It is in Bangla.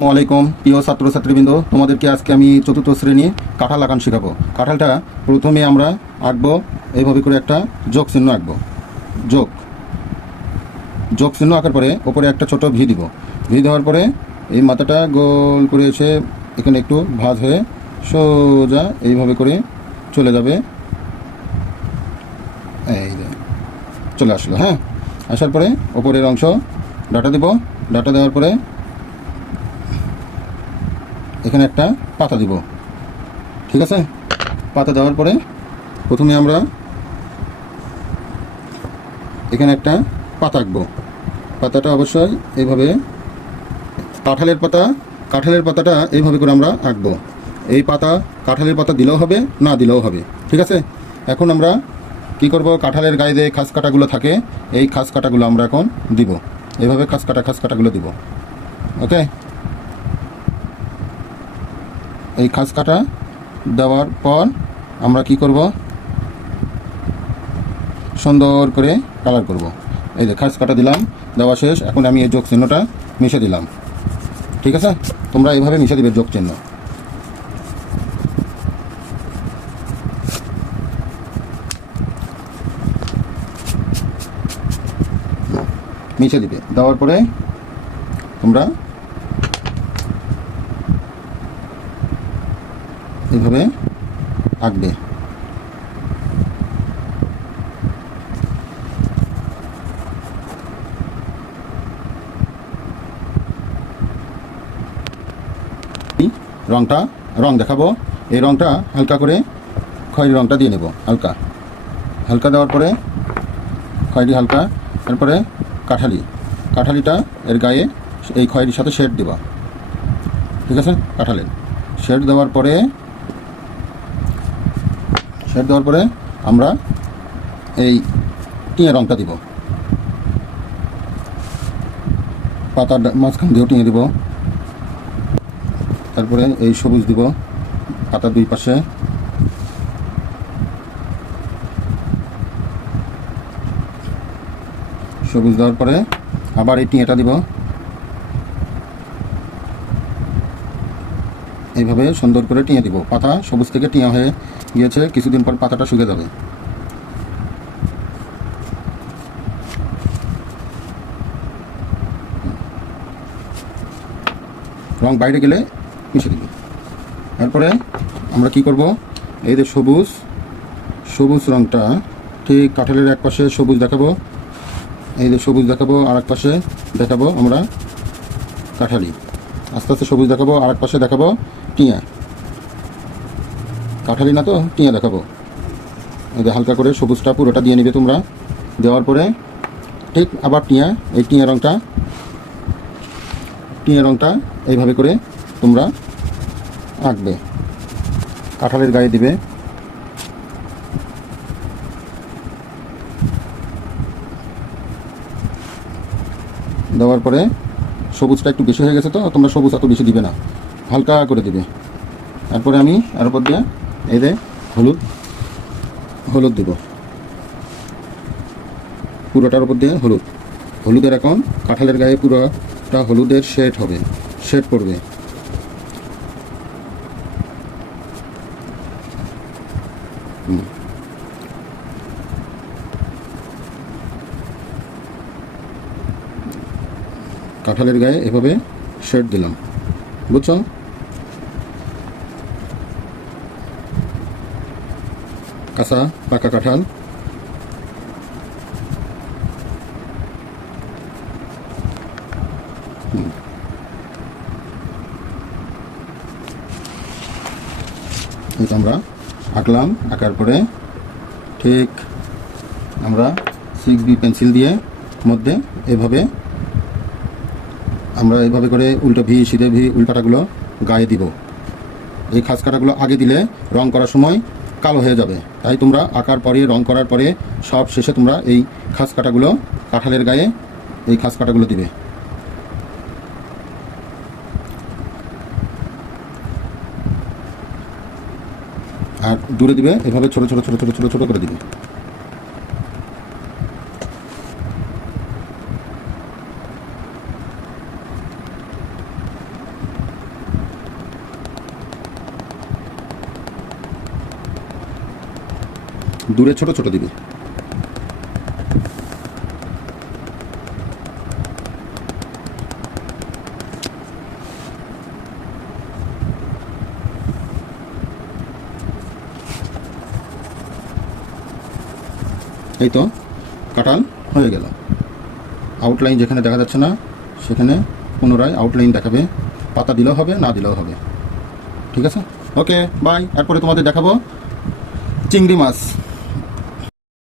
আসসালামু আলাইকুম প্রিয় ছাত্রছাত্রীবৃন্দ, তোমাদেরকে আজকে আমি চতুর্থ শ্রেণী কাঁঠাল আঁকান শেখাবো। কাঁঠালটা প্রথমে আমরা আঁকবো এইভাবে করে একটা যোগ চিহ্ন আঁকবো। যোগ চিহ্ন আঁকার পরে ওপরে একটা ছোট ভি দিব। ভি দেওয়ার পরে এই মাথাটা গোল করে এসে এখানে একটু ভাঁজ হয়ে সোজা এইভাবে করে চলে যাবে। এই যে চলে আসলো। হ্যাঁ, আসার পরে ওপরের অংশ ডাটা দেব। ডাটা দেওয়ার পরে এখানে একটা পাতা দিব। ঠিক আছে, পাতা দেওয়ার পরে প্রথমে আমরা এখানে একটা পাতা আঁকবো। পাতাটা অবশ্যই এইভাবে কাঁঠালের পাতাটা এইভাবে করে আমরা আঁকবো। এই পাতা কাঁঠালের পাতা দিলেও হবে, না দিলেও হবে। ঠিক আছে, এখন আমরা কি করব, কাঁঠালের গায়ে যে খাস কাটাগুলো থাকে এই খাস কাটাগুলো আমরা এখন দিব। এইভাবে খাস কাটাগুলো দিব। ওকে, এই খাস কাটা দেওয়ার পর আমরা কি করব, সুন্দর করে কালার করব। এই যে খাস কাটা দিলাম, দেওয়া শেষ। এখন আমি এই যোগ চিহ্নটা মিশে দিলাম। ঠিক আছে, তোমরা এইভাবে মিশে দিবে যোগ চিহ্ন। মিশে দিবে, দেওয়ার পরে তোমরা এইভাবে আঁকবে। রং দেখাবো। এই রংটা হালকা করে খয়েরি রংটা দিয়ে নেব। হালকা দেওয়ার পরে খয়েরি হালকা, তারপরে কাঠালিটা এর গায়ে এই খয়েরির সাথে শেড দেবা। ঠিক আছে, কাঁঠালের শেড দেওয়ার পরে আমরা এই টিঁয়া রংটা দিব। পাতার মাঝখান দিয়েও টিঁয়ে দিব। তারপরে এই সবুজ দিব পাতার দুই পাশে। সবুজ দেওয়ার পরে আবার এই টিঁয়াটা দিব। এইভাবে সুন্দর করে টিঁয়ে দিব। পাতা সবুজ থেকে টিঁয়া হয়ে গিয়েছে, কিছুদিন পর পাতাটা শুকে যাবে। রং বাইরে গেলে মিশে দিব। তারপরে আমরা কি করব, এই যে সবুজ রংটা ঠিক কাঁঠালের এক পাশে সবুজ দেখাবো। এই যে সবুজ দেখাবো, আর এক পাশে দেখাবো আমরা কাঁঠালি। আস্তে আস্তে সবুজ দেখাবো, আর এক পাশে দেখাবো টিঁয়া। কাঁঠালি না তো টিঁয়া দেখাবো। এই যে হালকা করে সবুজটা পুরোটা দিয়ে নিবে তোমরা। দেওয়ার পরে ঠিক আবার এই টিঁয়া রংটা এইভাবে করে তোমরা আঁকবে। কাঁঠালের গায়ে দিবে। দেওয়ার পরে সবুজটা একটু বেশি হয়ে গেছে, তো তোমরা সবুজ এত বেশি দিবে না, হালকা করে দিবে। তারপরে আমি এর উপর দিয়ে এই যে হলুদ দিব। পুরোটার উপর দিয়ে হলুদের এখন কাঁঠালের গায়ে পুরোটা হলুদের শেড পড়বে। কাঁঠালের গায়ে এভাবে শেড দিলাম, বুঝছো? কাঁচা পাকা কাঁঠাল। এটা আমরা আঁকলাম। আঁকার পরে ঠিক আমরা 6B পেন্সিল দিয়ে মধ্যে এইভাবে করে উল্টো ভি, সিধে ভি, উল্টাটাগুলো গায়ে দিব। এই খাস কাটাগুলো আগে দিলে রং করার সময় কালো হয়ে যাবে। তাই তোমরা আঁকার পরে, রং করার পরে সব শেষে তোমরা এই খাস কাটাগুলো কাঁঠালের গায়ে এই খাস কাটাগুলো দিবে। আর দূরে দিবে এভাবে ছোট করে দিবে। দূরে ছোট ছোট দিবে। এই তো কাঁঠাল হয়ে গেল। আউটলাইন যেখানে দেখা যাচ্ছে না সেখানে পুনরায় আউটলাইন দেখাবে। পাতা দিলেও হবে, না দিলেও হবে। ঠিক আছে, ওকে বাই। এরপরে তোমাদের দেখাবো চিংড়ি মাছ।